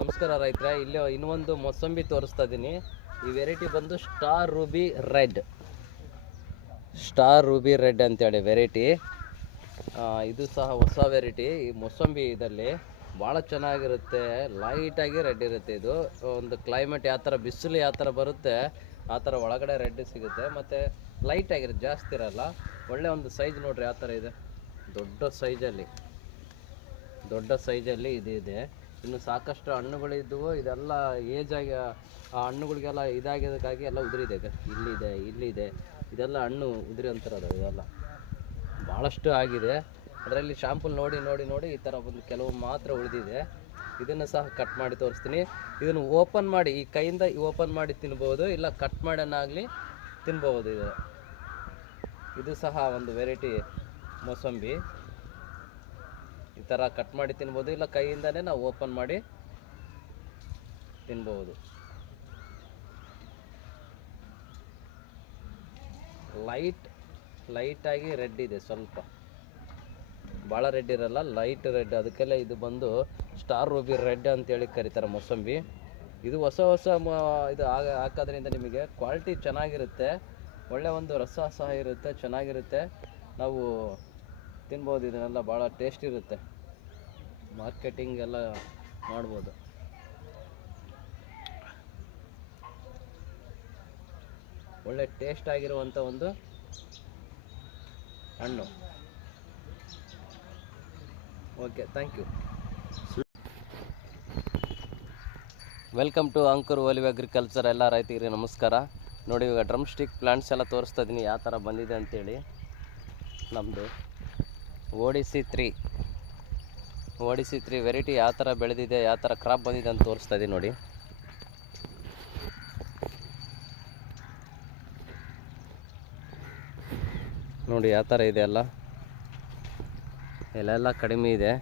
ನಮಸ್ಕಾರ ರೈತರೆ, ಇಲ್ಲಿ ಇನ್ನೊಂದು ಮೊಸಂಬಿ ತೋರಿಸ್ತಾ ಇದ್ದೀನಿ. ಈ ವೆರೈಟಿ ಬಂದು ಸ್ಟಾರ್ ರೂಬಿ ರೆಡ್ ಅಂತೇಳಿ ವೆರೈಟಿ. ಇದು ಸಹ ಹೊಸ ವೆರೈಟಿ. ಈ ಮೊಸಂಬಿ ಇದರಲ್ಲಿ ಭಾಳ ಚೆನ್ನಾಗಿರುತ್ತೆ, ಲೈಟಾಗಿ ರೆಡ್ ಇರುತ್ತೆ. ಇದು ಒಂದು ಕ್ಲೈಮೇಟ್ ಯಾವ ಥರ ಬಿಸಿಲು ಯಾವ ಥರ ಬರುತ್ತೆ ಆ ಥರ ಒಳಗಡೆ ರೆಡ್ ಸಿಗುತ್ತೆ, ಮತ್ತು ಲೈಟಾಗಿರುತ್ತೆ, ಜಾಸ್ತಿ ಇರಲ್ಲ. ಒಳ್ಳೆ ಒಂದು ಸೈಜ್ ನೋಡ್ರಿ ಯಾವ ಥರ ಇದೆ, ದೊಡ್ಡ ಸೈಜಲ್ಲಿ ಇದೆ. ಇನ್ನು ಸಾಕಷ್ಟು ಹಣ್ಣುಗಳಿದ್ದವು, ಇದೆಲ್ಲ ಏಜ್ ಆಗಿ ಆ ಹಣ್ಣುಗಳಿಗೆಲ್ಲ ಇದಾಗಿದ್ದಕ್ಕಾಗಿ ಎಲ್ಲ ಉದುರಿದೆ. ಇಲ್ಲಿದೆ ಇದೆಲ್ಲ ಹಣ್ಣು ಉದುರಿ ಅಂತಾರದು. ಇದೆಲ್ಲ ಭಾಳಷ್ಟು ಆಗಿದೆ. ಅದರಲ್ಲಿ ಶಾಂಪಲ್ ನೋಡಿ ಈ ಥರ ಒಂದು ಕೆಲವು ಮಾತ್ರ ಉಳಿದಿದೆ. ಇದನ್ನು ಸಹ ಕಟ್ ಮಾಡಿ ತೋರಿಸ್ತೀನಿ. ಇದನ್ನು ಓಪನ್ ಮಾಡಿ, ಈ ಕೈಯಿಂದ ಓಪನ್ ಮಾಡಿ ತಿನ್ಬೋದು, ಇಲ್ಲ ಕಟ್ ಮಾಡೋನ್ನಾಗಲಿ ತಿನ್ಬೋದು. ಇದು ಸಹ ಒಂದು ವೆರೈಟಿ ಮೊಸಂಬಿ. ಈ ಥರ ಕಟ್ ಮಾಡಿ ತಿನ್ಬೋದು, ಇಲ್ಲ ಕೈಯಿಂದನೇ ನಾವು ಓಪನ್ ಮಾಡಿ ತಿನ್ಬೋದು. ಲೈಟಾಗಿ ರೆಡ್ ಇದೆ, ಸ್ವಲ್ಪ ಭಾಳ ರೆಡ್ ಇರಲ್ಲ, ಲೈಟ್ ರೆಡ್. ಅದಕ್ಕೆಲ್ಲ ಇದು ಬಂದು ಸ್ಟಾರ್ ರೂಬಿ ರೆಡ್ ಅಂತೇಳಿ ಕರೀತಾರೆ ಮೊಸಂಬಿ. ಇದು ಹೊಸ ಇದು ಹಾಕೋದ್ರಿಂದ ನಿಮಗೆ ಕ್ವಾಲಿಟಿ ಚೆನ್ನಾಗಿರುತ್ತೆ, ಒಳ್ಳೆ ಒಂದು ರಸ ಸಹ ಇರುತ್ತೆ, ಚೆನ್ನಾಗಿರುತ್ತೆ. ನಾವು ತಿನ್ಬೋದು, ಇದನ್ನೆಲ್ಲ ಭಾಳ ಟೇಸ್ಟ್ ಇರುತ್ತೆ, ಮಾರ್ಕೆಟಿಂಗ್ ಎಲ್ಲ ಮಾಡ್ಬೋದು. ಒಳ್ಳೆ ಟೇಸ್ಟ್ ಆಗಿರುವಂಥ ಒಂದು ಹಣ್ಣು. Okay, thank you. Welcome to Ankur olive agriculture. ಎಲ್ಲ ರೈತರಿಗೆ ನಮಸ್ಕಾರ. ನೋಡಿ, ಇವಾಗ ಡ್ರಮ್ ಸ್ಟಿಕ್ ಪ್ಲಾಂಟ್ಸ್ ಎಲ್ಲ ತೋರಿಸ್ತಾ ಇದ್ದೀನಿ ಯಾವ ಥರ ಬಂದಿದೆ ಅಂತೇಳಿ. ನಮ್ಮದು ODC3 ವೆರೈಟಿ ಯಾವ ಥರ ಬೆಳೆದಿದೆ, ಯಾವ ಥರ ಕ್ರಾಪ್ ಬಂದಿದೆ ಅಂತ ತೋರಿಸ್ತಾ ಇದ್ದೀನಿ ನೋಡಿ. ನೋಡಿ ಯಾವ ಥರ ಇದೆ, ಎಲ್ಲ ಕಡಿಮೆ ಇದೆ.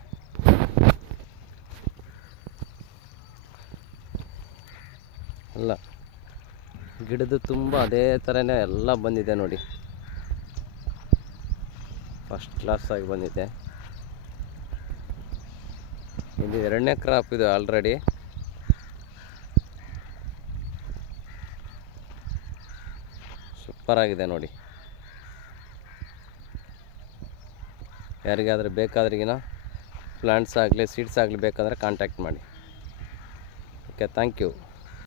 ಎಲ್ಲ ಗಿಡದ ತುಂಬ ಅದೇ ಥರನೇ ಎಲ್ಲ ಬಂದಿದೆ ನೋಡಿ, ಫಸ್ಟ್ ಕ್ಲಾಸ್ ಆಗಿ ಬಂದಿದೆ. ಇದು 2ನೇ ಕ್ರಾಪ್ ಇದು ಆಲ್ರೆಡಿ. ಸೂಪರ್ ಆಗಿದೆ ನೋಡಿ. ಯಾರಿಗಾದರೂ ಬೇಕಾದ್ರಿಗಿನ ಪ್ಲಾಂಟ್ಸ್ ಆಗಲಿ ಸೀಡ್ಸ್ ಆಗಲಿ ಬೇಕಾದರೆ ಕಾಂಟ್ಯಾಕ್ಟ್ ಮಾಡಿ. Okay, thank you.